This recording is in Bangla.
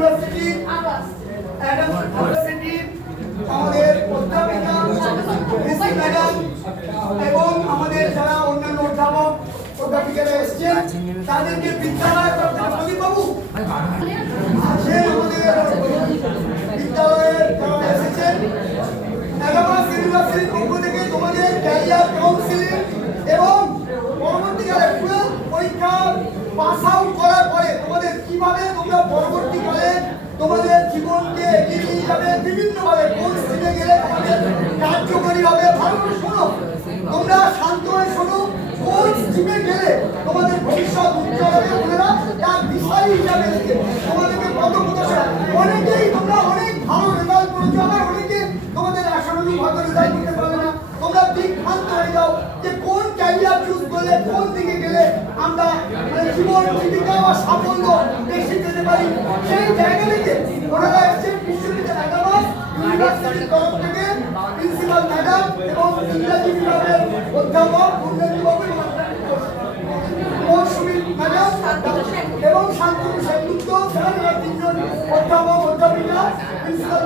ইউনিভার্সিটি আমাদের অধ্যাপিকা ঋষি ম্যাডাম এবং আমাদের যারা অন্যান্য অধ্যাপক অধ্যাপিকারা এসেছেন তাদেরকে বিদ্যালয় বাবু আছেন আমাদের বিদ্যালয়ের যারা এসেছেন এগামাস ইউনিভার্সিটির পক্ষ থেকে তোমাদের ক্যারিয়ার কাউন্সিলিং এবং পরবর্তীকালে পরীক্ষা পাস আউট করার পরে তোমাদের কিভাবে তোমরা পরবর্তীকালে তোমাদের জীবনকে এগিয়ে নিয়ে যাবে বিভিন্নভাবে কোন স্ট্রিমে গেলে তোমাদের কার্যকরী হবে ভালো করে শোনো তোমরা শান্ত হয়ে শোনো কোন স্ট্রিমে গেলে তোমাদের ভবিষ্যৎ উজ্জ্বল হবে তোমরা তার বিষয় হিসাবে তোমাদেরকে পদ প্রদর্শন অনেকেই তোমরা অনেক ভালো রেজাল্ট করেছো আবার অনেকে তোমাদের আশানুরূপ ভালো রেজাল্ট করতে পারবে না তোমরা বিভ্রান্ত হয়ে যাও যে কোন ক্যারিয়ার চুজ করলে কোন দিকে গেলে আমরা জীবন জীবিকা বা সাফল্য বেশি পেতে পারি সেই জায়গা থেকে ওনারা এসেছেন বিশ্ববিদ্যালয় এগামাস ইউনিভার্সিটির তরফ থেকে প্রিন্সিপাল ম্যাডাম এবং ইংরাজি বিভাগের অধ্যাপক বাবু মৌসুমী ম্যাডাম এবং শান্তনু সেনগুপ্ত তিনজন অধ্যাপক অধ্যাপিকা প্রিন্সিপাল